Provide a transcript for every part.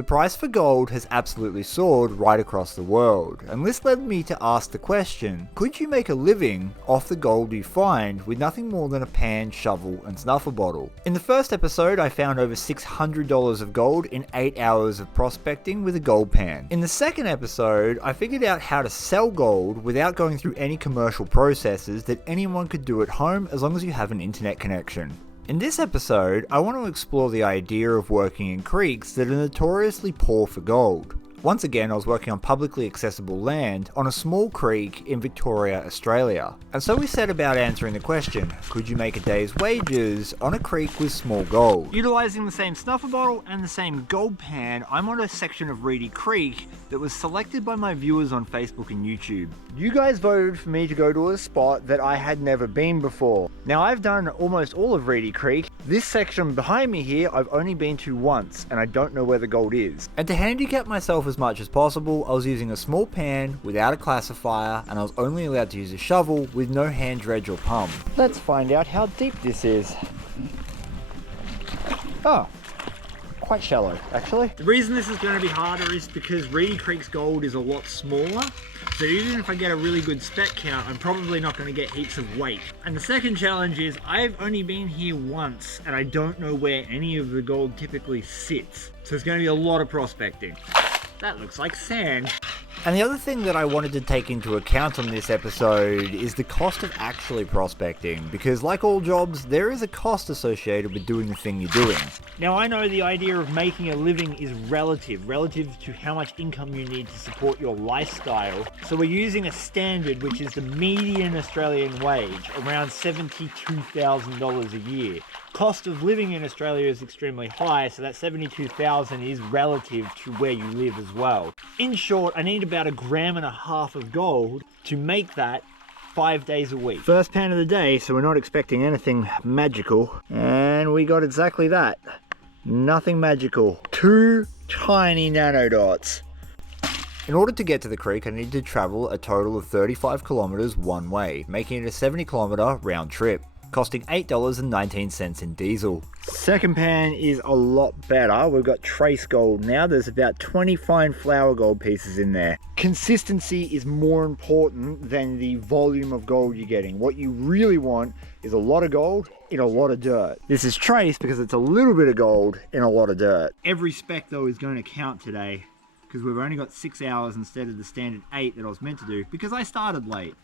The price for gold has absolutely soared right across the world, and this led me to ask the question, could you make a living off the gold you find with nothing more than a pan, shovel and snuffer bottle? In the first episode I found over $600 of gold in 8 hours of prospecting with a gold pan. In the second episode I figured out how to sell gold without going through any commercial processes that anyone could do at home as long as you have an internet connection. In this episode, I want to explore the idea of working in creeks that are notoriously poor for gold. Once again, I was working on publicly accessible land on a small creek in Victoria, Australia. And so we set about answering the question, could you make a day's wages on a creek with small gold? Utilising the same snuffer bottle and the same gold pan, I'm on a section of Reedy Creek that was selected by my viewers on Facebook and YouTube. You guys voted for me to go to a spot that I had never been before. Now I've done almost all of Reedy Creek. This section behind me here I've only been to once and I don't know where the gold is. And to handicap myself as much as possible, I was using a small pan without a classifier and I was only allowed to use a shovel with no hand dredge or pump. Let's find out how deep this is. Oh, quite shallow actually. The reason this is going to be harder is because Reedy Creek's gold is a lot smaller. So even if I get a really good spec count, I'm probably not going to get heaps of weight. And the second challenge is I've only been here once and I don't know where any of the gold typically sits. So it's going to be a lot of prospecting. That looks like sand. And the other thing that I wanted to take into account on this episode is the cost of actually prospecting, because like all jobs, there is a cost associated with doing the thing you're doing. Now I know the idea of making a living is relative to how much income you need to support your lifestyle. So we're using a standard, which is the median Australian wage, around $72,000 a year. Cost of living in Australia is extremely high, so that $72,000 is relative to where you live as well. In short, I need about 1.5 grams of gold to make that 5 days a week. First pan of the day, so we're not expecting anything magical. And we got exactly that. Nothing magical. 2 tiny nanodots. In order to get to the creek, I needed to travel a total of 35 kilometers one way, making it a 70 kilometer round trip, costing $8.19 in diesel. Second pan is a lot better. We've got trace gold now. There's about 20 fine flour gold pieces in there. Consistency is more important than the volume of gold you're getting. What you really want is a lot of gold in a lot of dirt. This is trace because it's a little bit of gold in a lot of dirt. Every spec though is going to count today because we've only got 6 hours instead of the standard 8 that I was meant to do because I started late.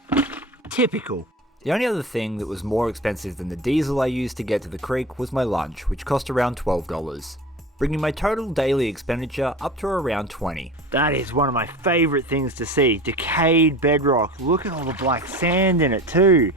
Typical. The only other thing that was more expensive than the diesel I used to get to the creek was my lunch, which cost around $12, bringing my total daily expenditure up to around $20. That is one of my favourite things to see, decayed bedrock. Look at all the black sand in it too.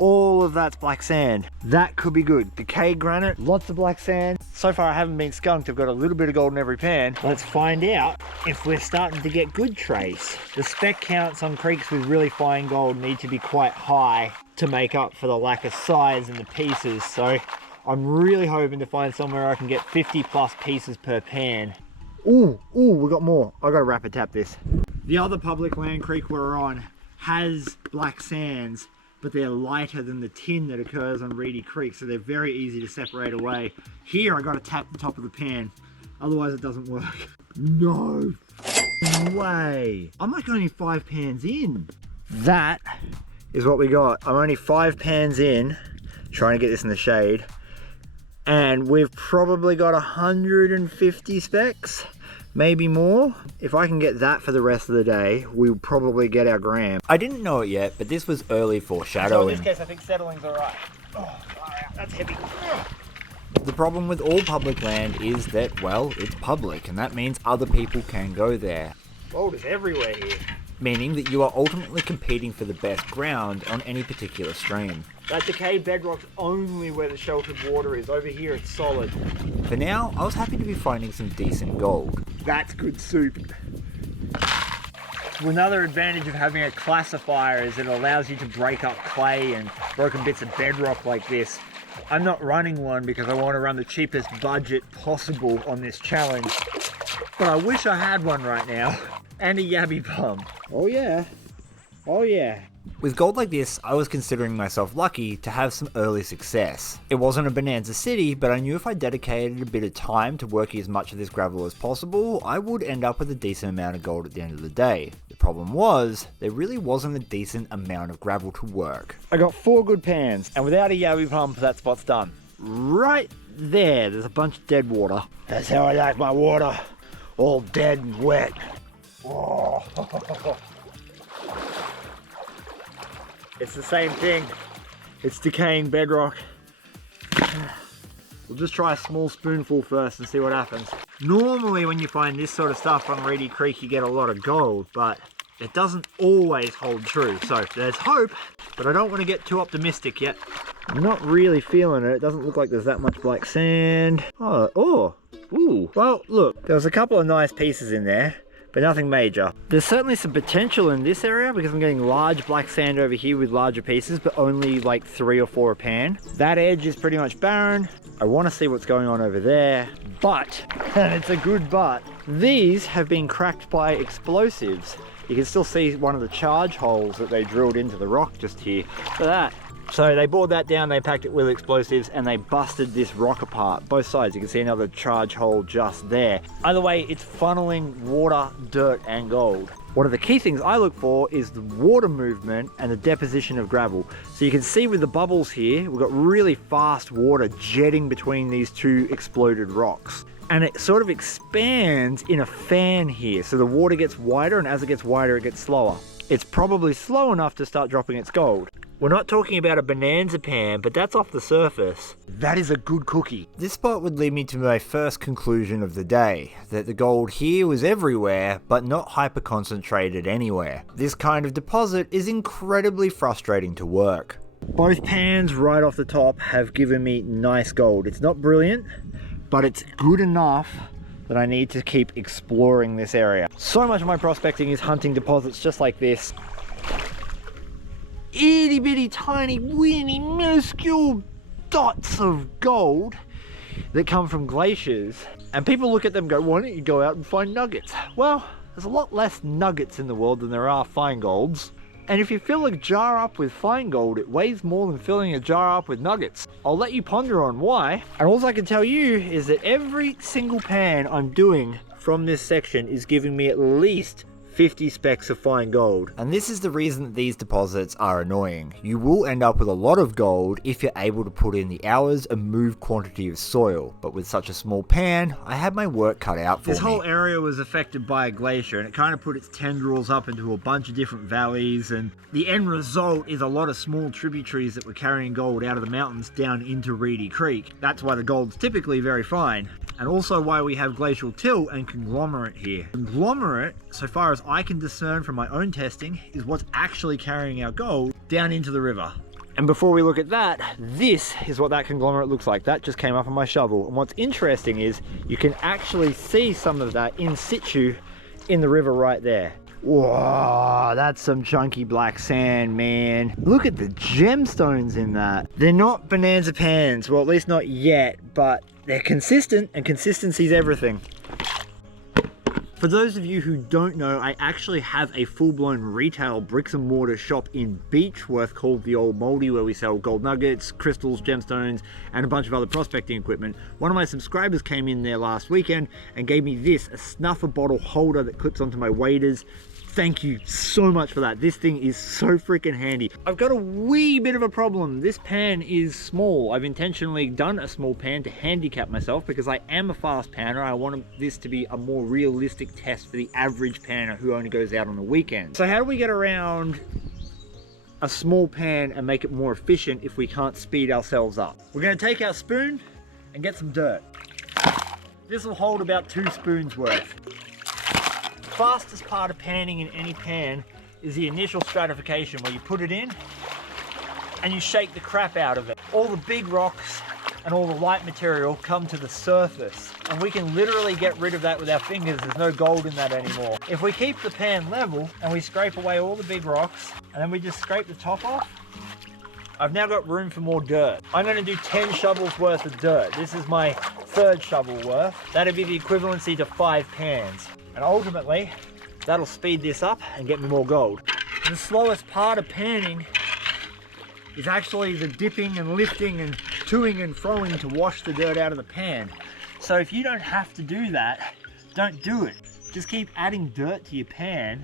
All of that's black sand. That could be good. Decayed granite, lots of black sand. So far I haven't been skunked. I've got a little bit of gold in every pan. Let's find out if we're starting to get good trace. The spec counts on creeks with really fine gold need to be quite high to make up for the lack of size in the pieces. So I'm really hoping to find somewhere I can get 50 plus pieces per pan. Ooh, we got more. I gotta rapid tap this. The other public land creek we're on has black sands, but they're lighter than the tin that occurs on Reedy Creek, so they're very easy to separate away. Here I gotta tap the top of the pan, otherwise it doesn't work. No way. I'm like only 5 pans in. That is what we got. I'm only 5 pans in, trying to get this in the shade, and we've probably got 150 specs, maybe more. If I can get that for the rest of the day, we'll probably get our gram. I didn't know it yet, but this was early foreshadowing. So in this case, I think settling's alright. Oh, that's heavy. The problem with all public land is that, well, it's public, and that means other people can go there. Gold is everywhere here. Meaning that you are ultimately competing for the best ground on any particular stream. That decayed bedrock's only where the sheltered water is. Over here it's solid. For now, I was happy to be finding some decent gold. That's good soup. Another advantage of having a classifier is it allows you to break up clay and broken bits of bedrock like this. I'm not running one because I want to run the cheapest budget possible on this challenge. But I wish I had one right now. And a yabby pump. Oh yeah. Oh yeah. With gold like this, I was considering myself lucky to have some early success. It wasn't a bonanza city, but I knew if I dedicated a bit of time to working as much of this gravel as possible, I would end up with a decent amount of gold at the end of the day. The problem was, there really wasn't a decent amount of gravel to work. I got 4 good pans, and without a Yowie pump, that spot's done. Right there's a bunch of dead water. That's how I like my water, all dead and wet. Oh. It's the same thing. It's decaying bedrock. We'll just try a small spoonful first and see what happens. Normally when you find this sort of stuff on Reedy Creek, you get a lot of gold, but it doesn't always hold true. So there's hope, but I don't want to get too optimistic yet. I'm not really feeling it. It doesn't look like there's that much black sand. Ooh. Well, look, there was a couple of nice pieces in there, but nothing major. There's certainly some potential in this area because I'm getting large black sand over here with larger pieces, but only like 3 or 4 a pan. That edge is pretty much barren. I want to see what's going on over there, but, and it's a good but, these have been cracked by explosives. You can still see one of the charge holes that they drilled into the rock just here. Look at that. So they bored that down, they packed it with explosives, and they busted this rock apart. Both sides, you can see another charge hole just there. Either way, it's funneling water, dirt, and gold. One of the key things I look for is the water movement and the deposition of gravel. So you can see with the bubbles here, we've got really fast water jetting between these 2 exploded rocks. And it sort of expands in a fan here. So the water gets wider, and as it gets wider, it gets slower. It's probably slow enough to start dropping its gold. We're not talking about a bonanza pan, but that's off the surface. That is a good cookie. This spot would lead me to my first conclusion of the day, that the gold here was everywhere, but not hyper concentrated anywhere. This kind of deposit is incredibly frustrating to work. Both pans right off the top have given me nice gold. It's not brilliant, but it's good enough that I need to keep exploring this area. So much of my prospecting is hunting deposits just like this. Itty bitty tiny weeny minuscule dots of gold that come from glaciers, and people look at them and go, why don't you go out and find nuggets? Well, there's a lot less nuggets in the world than there are fine golds, and if you fill a jar up with fine gold, it weighs more than filling a jar up with nuggets. I'll let you ponder on why, and all I can tell you is that every single pan I'm doing from this section is giving me at least 50 specks of fine gold. And this is the reason that these deposits are annoying. You will end up with a lot of gold if you're able to put in the hours and move quantity of soil, but with such a small pan, I had my work cut out for me. This whole area was affected by a glacier, and it kind of put its tendrils up into a bunch of different valleys, and the end result is a lot of small tributaries that were carrying gold out of the mountains down into Reedy Creek. That's why the gold's typically very fine, and also why we have glacial till and conglomerate here. Conglomerate, so far as I can discern from my own testing, is what's actually carrying our gold down into the river. And before we look at that, this is what that conglomerate looks like. That just came up on my shovel. And what's interesting is you can actually see some of that in situ in the river right there. Whoa, that's some chunky black sand, man. Look at the gemstones in that. They're not bonanza pans, well, at least not yet, but they're consistent, and consistency's everything. For those of you who don't know, I actually have a full-blown retail bricks and mortar shop in Beechworth called The Old Mouldy, where we sell gold nuggets, crystals, gemstones, and a bunch of other prospecting equipment. One of my subscribers came in there last weekend and gave me this, a snuffer bottle holder that clips onto my waders. Thank you so much for that. This thing is so freaking handy. I've got a wee bit of a problem. This pan is small. I've intentionally done a small pan to handicap myself because I am a fast panner. I want this to be a more realistic test for the average panner who only goes out on the weekend. So how do we get around a small pan and make it more efficient if we can't speed ourselves up? We're going to take our spoon and get some dirt. This will hold about 2 spoons worth. Fastest part of panning in any pan is the initial stratification, where you put it in and you shake the crap out of it. All the big rocks and all the light material come to the surface, and we can literally get rid of that with our fingers. There's no gold in that anymore. If we keep the pan level and we scrape away all the big rocks and then we just scrape the top off, I've now got room for more dirt. I'm going to do 10 shovels worth of dirt. This is my 3rd shovel worth. That'd be the equivalency to 5 pans. And ultimately, that'll speed this up and get me more gold. The slowest part of panning is actually the dipping and lifting and toing and froing to wash the dirt out of the pan. So if you don't have to do that, don't do it. Just keep adding dirt to your pan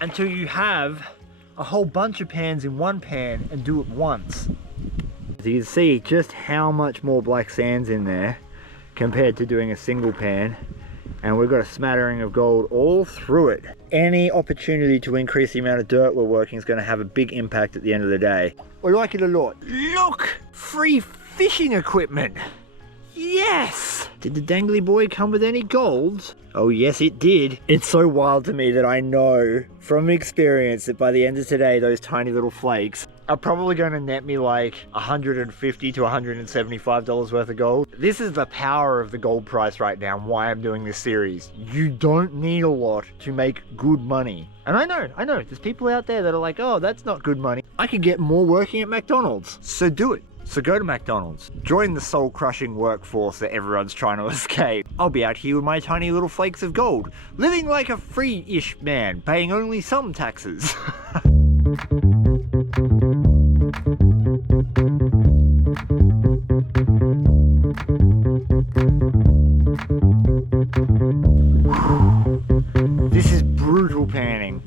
until you have a whole bunch of pans in one pan, and do it once. So you can see just how much more black sand's in there compared to doing a single pan. And we've got a smattering of gold all through it. Any opportunity to increase the amount of dirt we're working is going to have a big impact at the end of the day. I like it a lot. Look! Free fishing equipment! Yes! Did the dangly boy come with any golds? Oh yes it did. It's so wild to me that I know from experience that by the end of today, those tiny little flakes are probably going to net me like $150 to $175 worth of gold. This is the power of the gold price right now and why I'm doing this series. You don't need a lot to make good money. And I know, there's people out there that are like, oh, that's not good money. I could get more working at McDonald's. So do it. So go to McDonald's, join the soul-crushing workforce that everyone's trying to escape. I'll be out here with my tiny little flakes of gold, living like a free-ish man, paying only some taxes. This is brutal panning.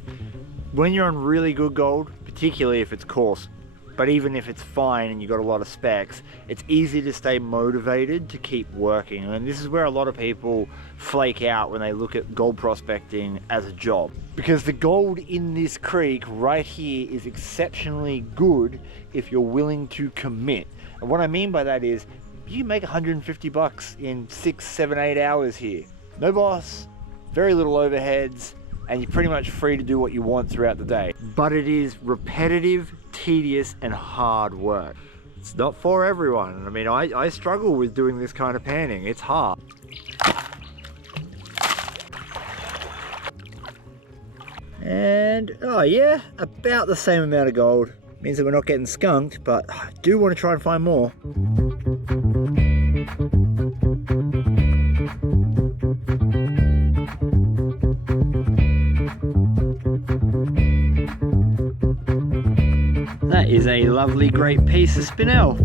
When you're on really good gold, particularly if it's coarse, but even if it's fine and you've got a lot of specs, it's easy to stay motivated to keep working. And this is where a lot of people flake out when they look at gold prospecting as a job. Because the gold in this creek right here is exceptionally good if you're willing to commit. And what I mean by that is, you make 150 bucks in 6, 7, 8 hours here. No boss, very little overheads, and you're pretty much free to do what you want throughout the day. But it is repetitive, tedious, and hard work. It's not for everyone. I mean, I struggle with doing this kind of panning. It's hard. And, oh yeah, about the same amount of gold. Means that we're not getting skunked, but I do want to try and find more. That is a lovely, great piece of spinel.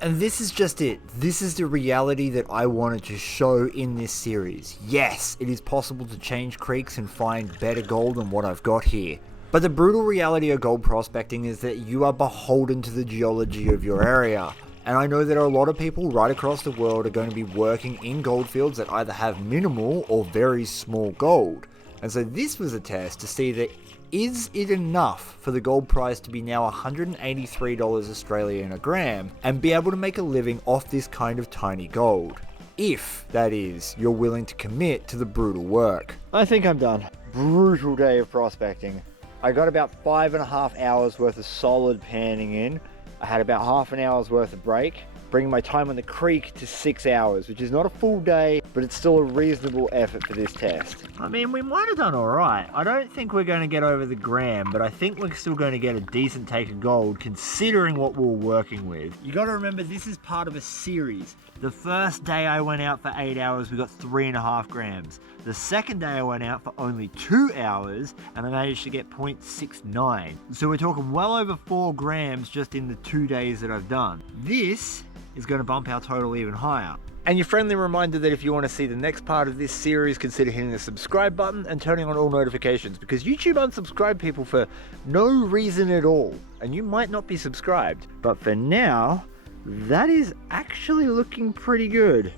And this is just it. This is the reality that I wanted to show in this series. Yes, it is possible to change creeks and find better gold than what I've got here. But the brutal reality of gold prospecting is that you are beholden to the geology of your area. And I know that a lot of people right across the world are going to be working in goldfields that either have minimal or very small gold. And so this was a test to see that is it enough for the gold price to be now $183 Australian a gram and be able to make a living off this kind of tiny gold? If, that is, you're willing to commit to the brutal work. I think I'm done. Brutal day of prospecting. I got about 5.5 hours worth of solid panning in. I had about half an hour's worth of break, bringing my time on the creek to 6 hours, which is not a full day, but it's still a reasonable effort for this test. I mean, we might have done all right. I don't think we're going to get over the gram, but I think we're still going to get a decent take of gold considering what we were working with. You got to remember, this is part of a series. The first day I went out for 8 hours, we got 3.5 grams. The second day I went out for only 2 hours, and I managed to get 0.69. So we're talking well over 4 grams just in the 2 days that I've done. This is going to bump our total even higher. And your friendly reminder that if you want to see the next part of this series, consider hitting the subscribe button and turning on all notifications, because YouTube unsubscribe people for no reason at all, and you might not be subscribed. But for now, that is actually looking pretty good.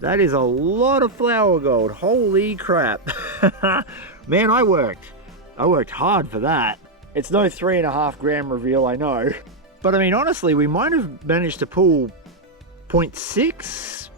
That is a lot of flower gold. Holy crap. Man, I worked hard for that. It's no 3.5 gram reveal, I know. But I mean, honestly, we might have managed to pull 0.6,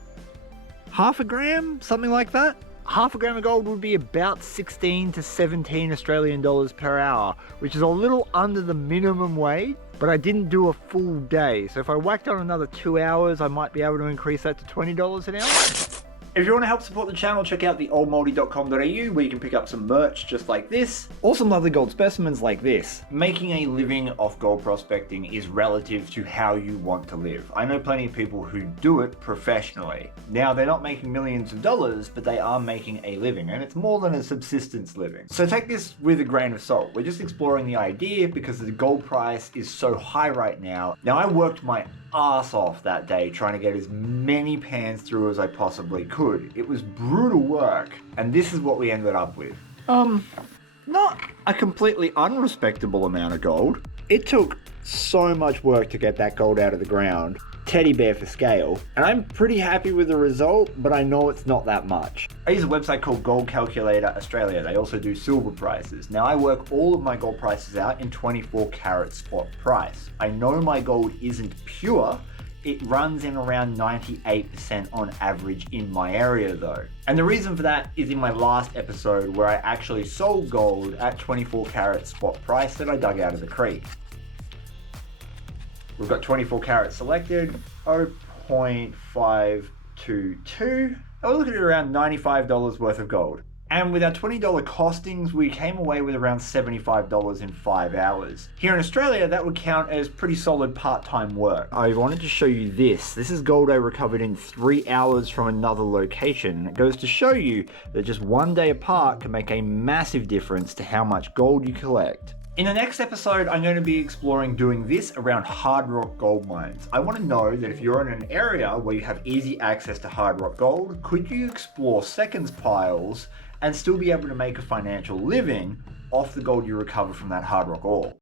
half a gram, something like that. Half a gram of gold would be about 16 to 17 Australian dollars per hour, which is a little under the minimum wage, but I didn't do a full day. So if I whacked on another 2 hours, I might be able to increase that to $20 an hour. If you want to help support the channel, check out theoldmoldy.com.au where you can pick up some merch just like this, or some lovely gold specimens like this. Making a living off gold prospecting is relative to how you want to live. I know plenty of people who do it professionally. Now, they're not making millions of dollars, but they are making a living, and it's more than a subsistence living. So take this with a grain of salt. We're just exploring the idea because the gold price is so high right now. Now, I worked my ass off that day trying to get as many pans through as I possibly could. It was brutal work, and this is what we ended up with. Not a completely unrespectable amount of gold. It took so much work to get that gold out of the ground. Teddy bear for scale, and I'm pretty happy with the result, but I know it's not that much. I use a website called Gold Calculator Australia. They also do silver prices. Now I work all of my gold prices out in 24 karat spot price. I know my gold isn't pure. It runs in around 98% on average in my area though. And the reason for that is in my last episode where I actually sold gold at 24 karat spot price that I dug out of the creek. We've got 24 carats selected, 0.522. We're looking at around $95 worth of gold. And with our $20 costings, we came away with around $75 in 5 hours. Here in Australia, that would count as pretty solid part-time work. I wanted to show you this. This is gold I recovered in 3 hours from another location. It goes to show you that just one day apart can make a massive difference to how much gold you collect. In the next episode, I'm going to be exploring doing this around hard rock gold mines. I want to know that if you're in an area where you have easy access to hard rock gold, could you explore seconds piles and still be able to make a financial living off the gold you recover from that hard rock ore?